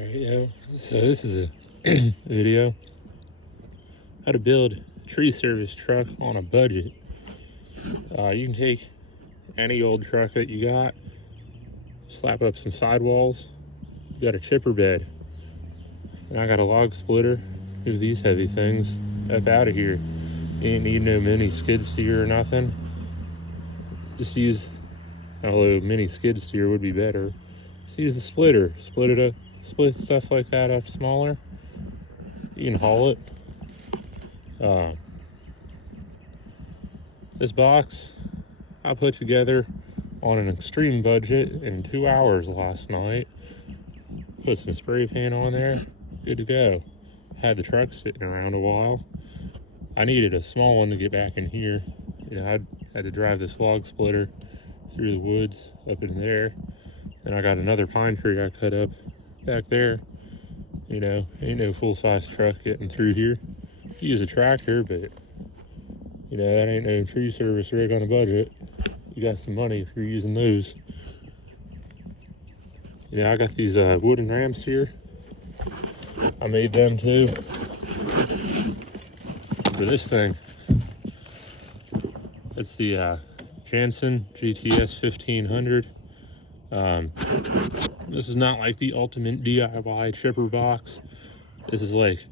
Alright, so this is a video how to build a tree service truck on a budget. You can take any old truck that you got, slap up some sidewalls, you got a chipper bed, and I got a log splitter. Here's these heavy things up out of here. You ain't need no mini skid steer or nothing. Just use, although mini skid steer would be better, just use the splitter. Split stuff like that up smaller. You can haul it. This box I put together on an extreme budget in 2 hours last night. Put some spray paint on there, good to go. Had the truck sitting around a while. I needed a small one to get back in here. I had to drive this log splitter through the woods up in there. Then I got another pine tree I cut up back there. Ain't no full-size truck getting through here. Use a tractor, but that ain't no tree service rig on a budget. You got some money if you're using those. I got these wooden ramps here. I made them too for this thing. It's the Jansen GTS 1500. This is not like the ultimate DIY chipper box. This is like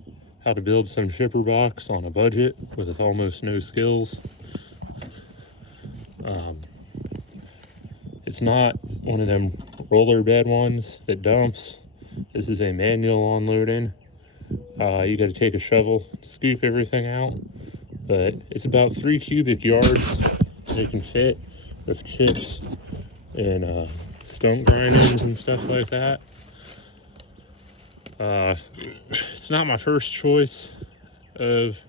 how to build some chipper box on a budget with almost no skills. It's not one of them roller bed ones that dumps. This is a manual unloading. You got to take a shovel, scoop everything out, but it's about 3 cubic yards they can fit with chips and stump grindings and stuff like that. It's not my first choice of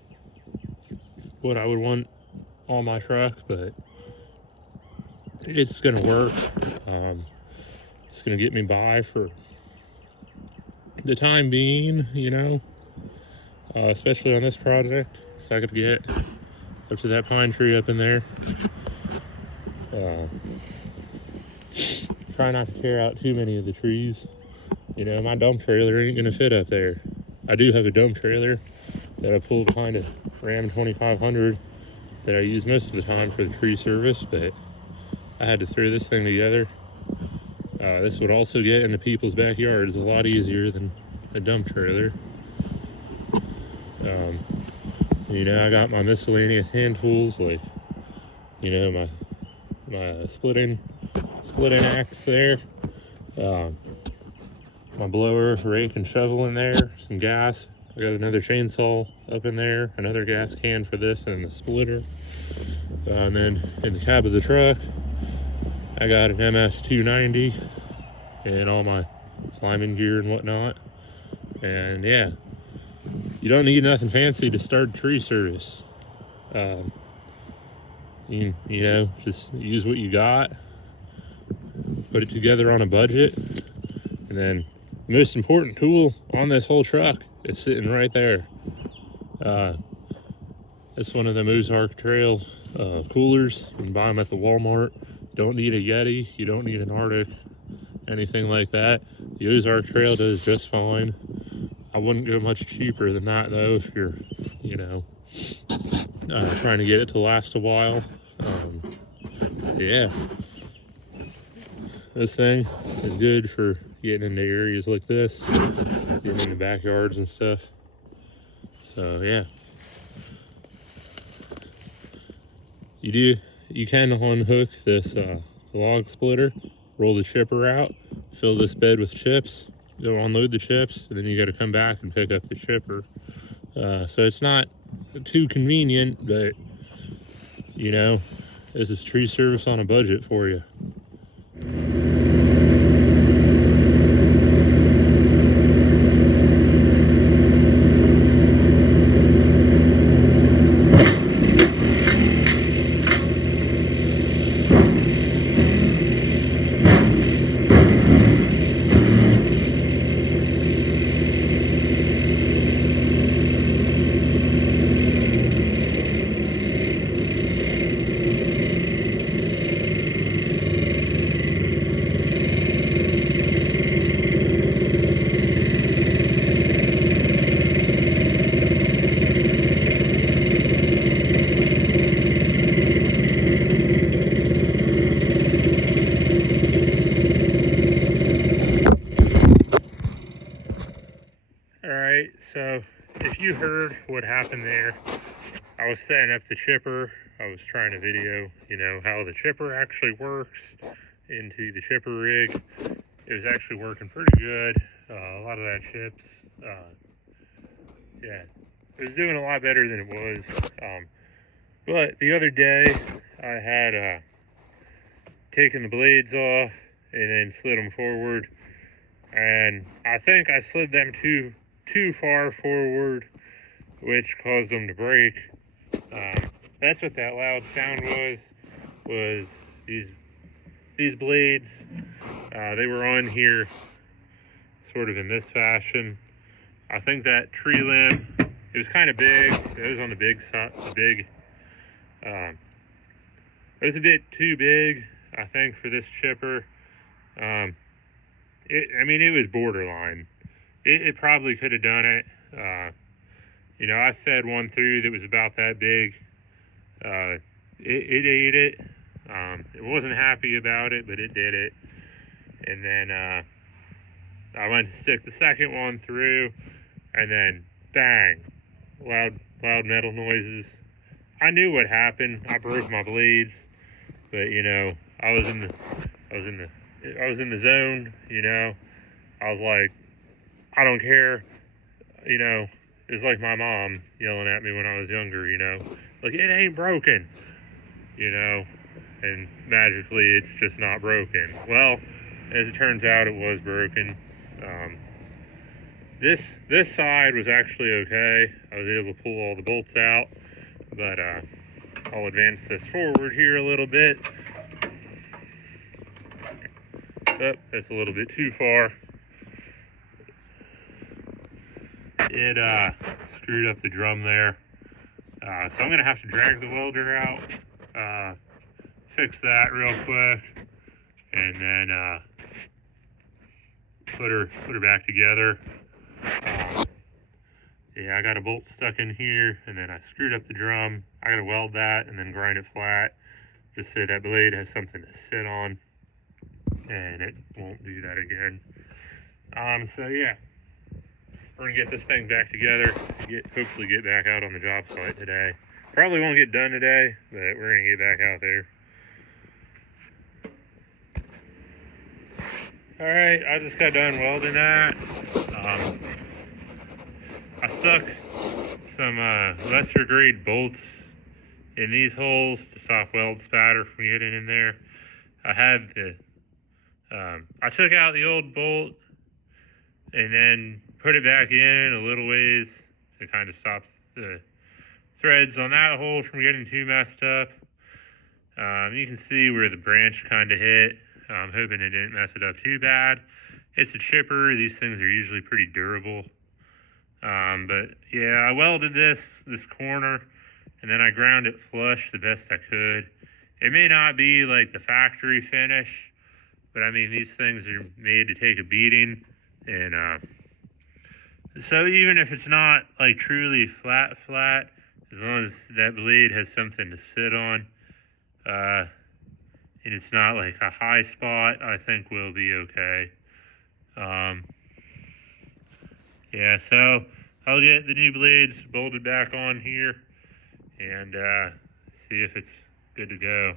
what I would want on my truck, but it's gonna work. It's gonna get me by for the time being, especially on this project, so I could get up to that pine tree up in there. Try not to tear out too many of the trees. My dump trailer ain't gonna fit up there. I do have a dump trailer that I pulled behind a Ram 2500 that I use most of the time for the tree service, but I had to throw this thing together. This would also get into people's backyards a lot easier than a dump trailer. I got my miscellaneous hand tools, like, my splitting axe there. My blower, rake, and shovel in there, some gas. I got another chainsaw up in there, another gas can for this, and the splitter. And then in the cab of the truck, I got an MS290 and all my climbing gear and whatnot. And yeah, you don't need nothing fancy to start a tree service. Just use what you got, put it together on a budget, and then the most important tool on this whole truck is sitting right there. It's one of them Ozark Trail coolers. You can buy them at the Walmart. Don't need a Yeti. You don't need an Arctic, anything like that. The Ozark Trail does just fine. I wouldn't go much cheaper than that though if you're, trying to get it to last a while. Yeah. This thing is good for getting into areas like this, getting into backyards and stuff. So yeah, you can unhook this log splitter, roll the chipper out, fill this bed with chips, go unload the chips, and then you got to come back and pick up the chipper. So it's not too convenient, but this is tree service on a budget for you. So if you heard what happened there, I was setting up the chipper. I was trying to video, how the chipper actually works into the chipper rig. It was actually working pretty good. A lot of that chips, yeah, it was doing a lot better than it was. But the other day, I had taken the blades off and then slid them forward, and I think I slid them too far forward, which caused them to break. That's what that loud sound was these blades. They were on here sort of in this fashion. I think that tree limb, it was kind of big. It was on the big side, it was a bit too big, I think, for this chipper. It was borderline. It probably could have done it. I fed one through that was about that big. It ate it. It wasn't happy about it, but it did it. And then I went to stick the second one through, and then bang, loud metal noises. I knew what happened. I broke my blades, but I was in the zone. I was like, I don't care. It's like my mom yelling at me when I was younger. Like, it ain't broken. And magically it's just not broken. Well, as it turns out, it was broken. This side was actually okay. I was able to pull all the bolts out, but I'll advance this forward here a little bit. Oh, that's a little bit too far. It screwed up the drum there. So I'm going to have to drag the welder out, fix that real quick, and then put her back together. Yeah, I got a bolt stuck in here, and then I screwed up the drum. I got to weld that and then grind it flat, just so that blade has something to sit on, and it won't do that again. So yeah, we're gonna get this thing back together, hopefully get back out on the job site today. Probably won't get done today, but we're gonna get back out there. Alright, I just got done welding that. I stuck some lesser grade bolts in these holes to stop weld spatter from getting in there. I took out the old bolt and then put it back in a little ways to kind of stop the threads on that hole from getting too messed up. You can see where the branch kind of hit. I'm hoping it didn't mess it up too bad. It's a chipper. These things are usually pretty durable. But yeah, I welded this corner, and then I ground it flush the best I could. It may not be like the factory finish, but I mean, these things are made to take a beating, and so even if it's not like truly flat, as long as that blade has something to sit on, and it's not like a high spot, I think we'll be okay. Yeah, so I'll get the new blades bolted back on here and see if it's good to go.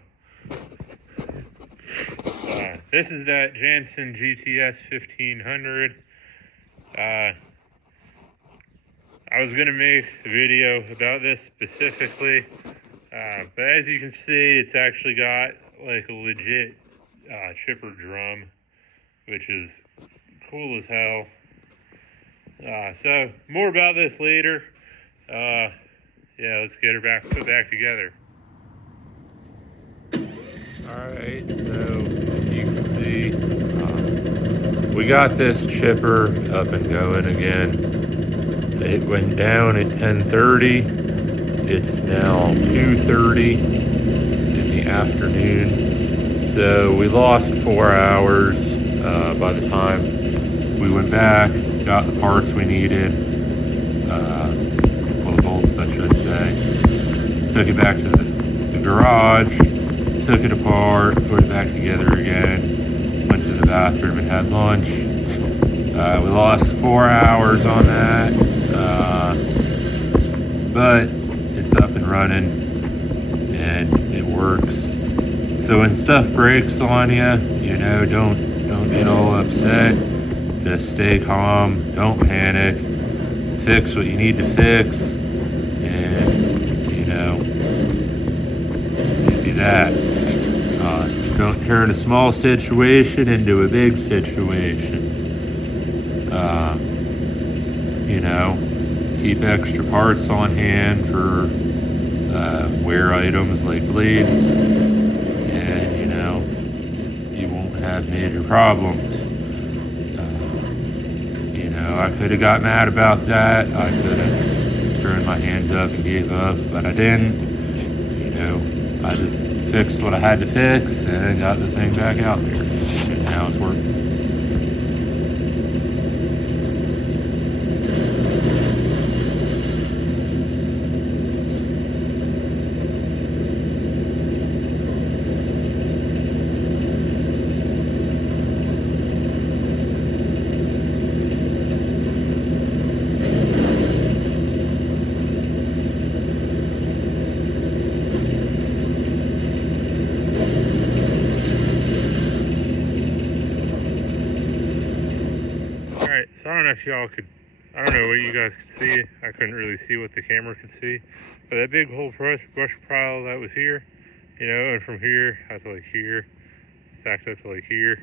This is that Jansen GTS 1500. I was going to make a video about this specifically, but as you can see, it's actually got like a legit chipper drum, which is cool as hell. So more about this later. Yeah, let's get her put back together. Alright, so as you can see, we got this chipper up and going again. It went down at 10:30. It's now 2:30 in the afternoon. So we lost 4 hours by the time we went back, got the parts we needed, well, the bolts I should say, took it back to the garage, took it apart, put it back together again, went to the bathroom and had lunch. We lost 4 hours on that. but it's up and running and it works. So when stuff breaks on you, you know, don't get all upset. Just stay calm, don't panic, fix what you need to fix, and you know, do that. Don't turn a small situation into a big situation. You know, keep extra parts on hand for wear items like blades, and you know, you won't have major problems. You know, I could have got mad about that. I could have turned my hands up and gave up, but I didn't. You know, I just fixed what I had to fix and got the thing back out there. And now it's working. Alright, so I don't know if y'all could, I don't know what you guys could see. I couldn't really see what the camera could see. But that big whole brush pile that was here, you know, and from here out to like here, stacked up to like here,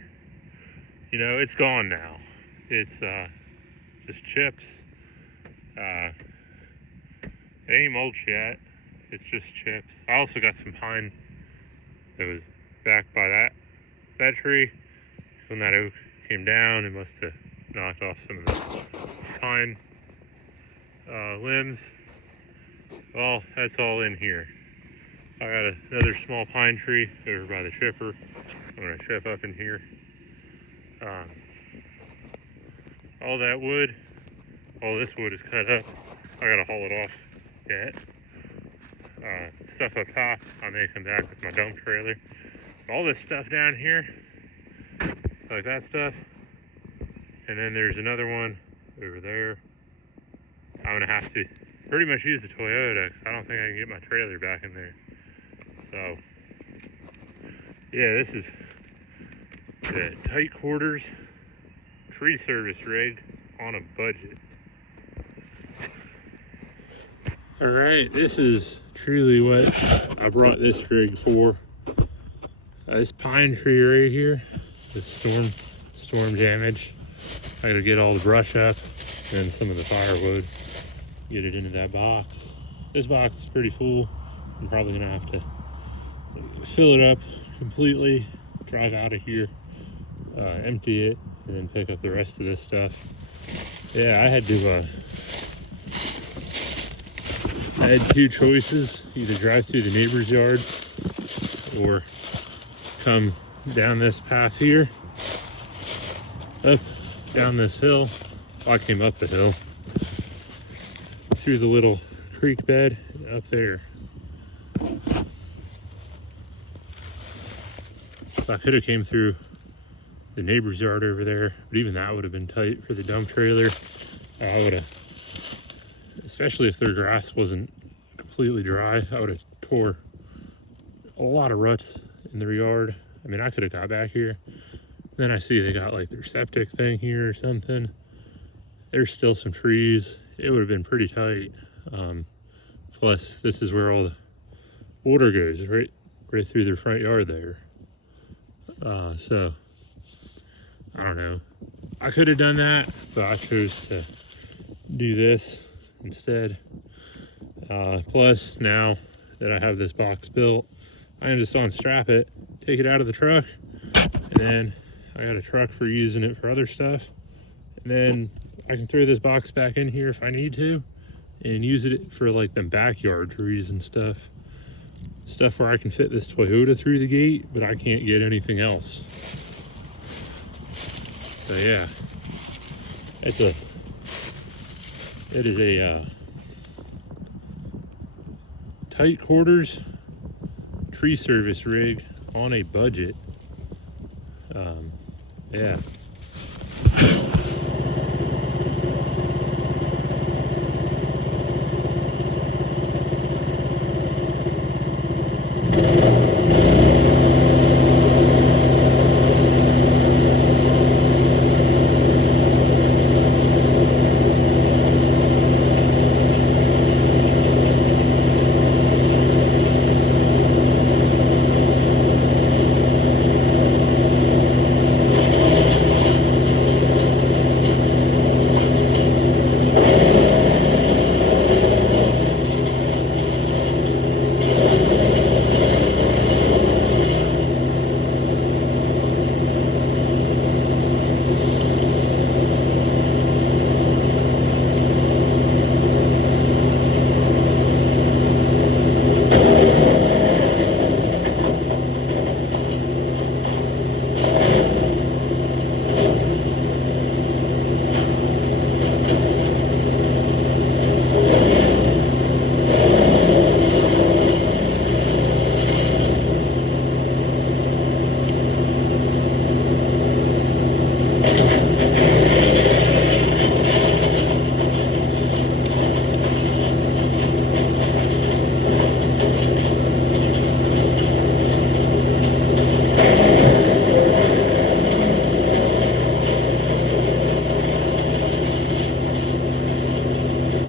you know, it's gone now. It's just chips. It ain't mulch yet. It's just chips. I also got some pine that was back by that tree. When that oak came down, it must have knocked off some of the pine limbs. Well, that's all in here. I got another small pine tree over by the chipper. I'm gonna chip up in here. All that wood, all this wood is cut up. I gotta haul it off yet. Stuff up top, I may come back with my dump trailer. All this stuff down here, like that stuff, and then there's another one over there. I'm gonna have to pretty much use the Toyota because I don't think I can get my trailer back in there. So yeah, this is the tight quarters tree service rig on a budget. All right, this is truly what I brought this rig for. This pine tree right here, this storm damage. I gotta get all the brush up and some of the firewood, get it into that box. This box is pretty full. I'm probably gonna have to fill it up completely, drive out of here, empty it, and then pick up the rest of this stuff. Yeah, I had two choices: either drive through the neighbor's yard or come down this path here, up down this hill. Well, I came up the hill through the little creek bed up there. So I could have came through the neighbor's yard over there, but even that would have been tight for the dump trailer. I would have, especially if their grass wasn't completely dry, I would have tore a lot of ruts in their yard. I mean, I could have got back here. Then I see they got like their septic thing here or something. There's still some trees. It would have been pretty tight. Plus, this is where all the water goes, right through their front yard there. So, I don't know. I could have done that, but I chose to do this instead. Plus, now that I have this box built, I can just unstrap it, take it out of the truck, and then I got a truck for using it for other stuff. And then I can throw this box back in here if I need to and use it for like them backyard trees and stuff. Stuff where I can fit this Toyota through the gate, but I can't get anything else. So yeah, it is a tight quarters tree service rig on a budget. Yeah.